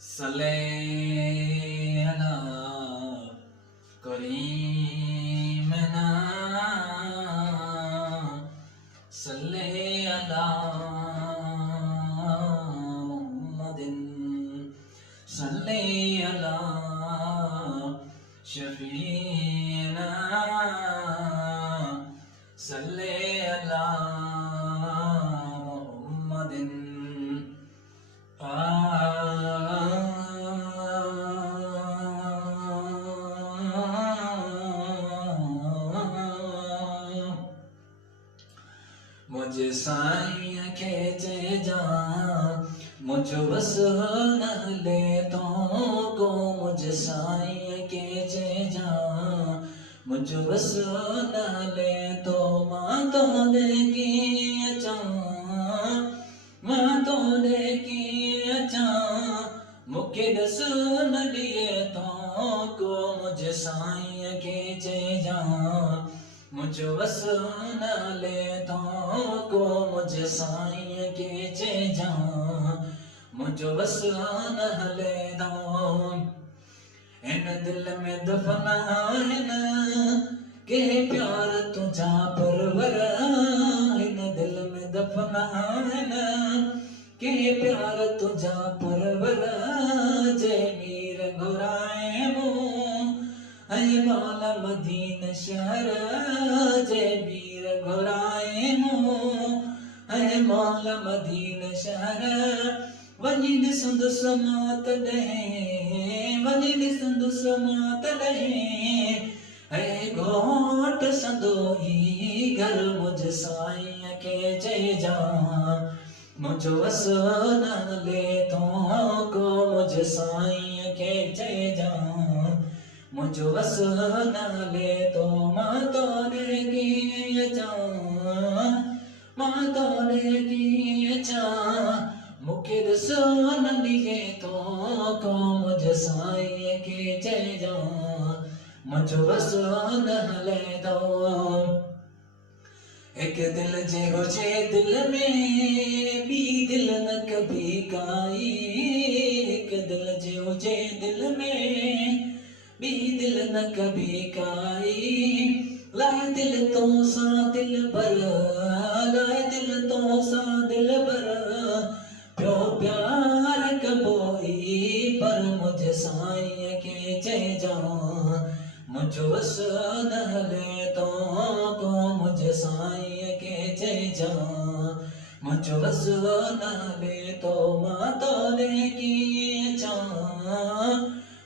सल्ले अला करीमना सल्ले अला मुहम्मदिन सल्ले अला शफीना सल्ले अला मुहम्मदिन मुझे साईं के जा मुझ बस न ले तो को मुझे साईं के जा मुझ बस न ले तो मां तो देखी अचा मां तो देखी अचा मुखे दस न लिए तो को मुझे साईं के जा मुझ बस न ले तो को मुझे साईं के जा मुझ बस न ले दो इन दिल में दफना है न के प्यार तुझा परवर इन दिल में दफना है न के प्यार तुझा परवर जे मीर घुराए मुँह अय मौला मदीन शहर जे मीर घुराए मुँह अय मौला मदीन शहर वञी ॾिसंदुस मां तॾहिं वञी ॾिसंदुस मां तॾहिं ऐ घोट संदो ही घर मुझ साईं के चइजा मुझ वस न ले तो को मुझ साईं के चइजा मुझ वस न ले तो मां तोरे की अचा मां तोरे की अचा मुखे दसो न लिखे तो को मुझ साईं के चइजा मुझ वस न ले दो एक दिल जे हुजे दिल में बी दिल न कभी काई एक दिल जे हुजे दिल में बी दिल न कभी काई लाए दिल तो सा दिल भर लाए दिल तो सा दिल भर प्यो प्यार कबोई पर मुझे साईं के चइजा मुझ वस न ले तो को मुझे साईं के चइजा मुझ वस न ले तो मां तोरे की अचा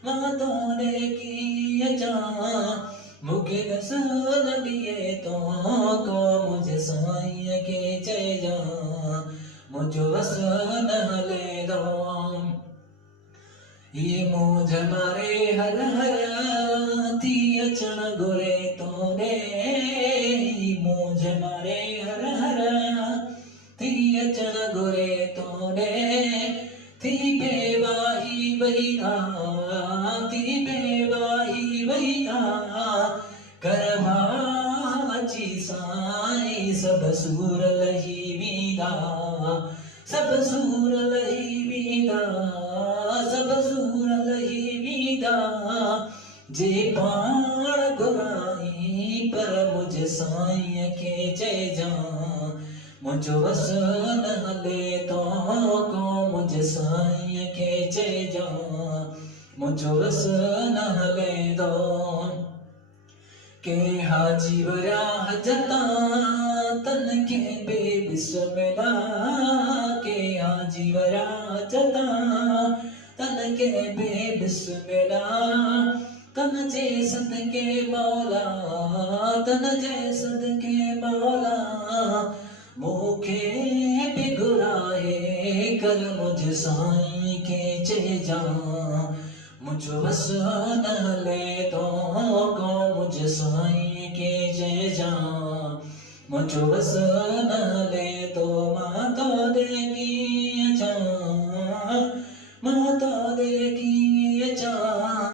मां तोरे की अचा मुखे दस न लिए तो को मुझे साईं के चइजा मुझ वस न ले दो ये मुझ मारे हर हर थी अचण घुरे तोरे मुझ मारे हर हर थी अचण घुरे तोरे थी बेवाही वही थी बेवाही वही करवाची साईं सब सूर लही वीदा सब सूर लही वीदा सब सूर लही वीदा जे पाण घुराई पर मुझ साईं के चइजा मुझ वस न ले तो को मुझ साईं के चइजा मुझ वस न ले दो के हाजी वरा हजता तन के बेबिस्मिल्ला के हाजी वरा हजता तन के बेबिस्मिल्ला तन जे सदके मौला तन जे सदके मौला मुखे भी घुराए कर मुझ साईं के चइजा मुझ वस न ले तो को मुझ साईं के चइजा मुझ वस न ले तो मां तोरे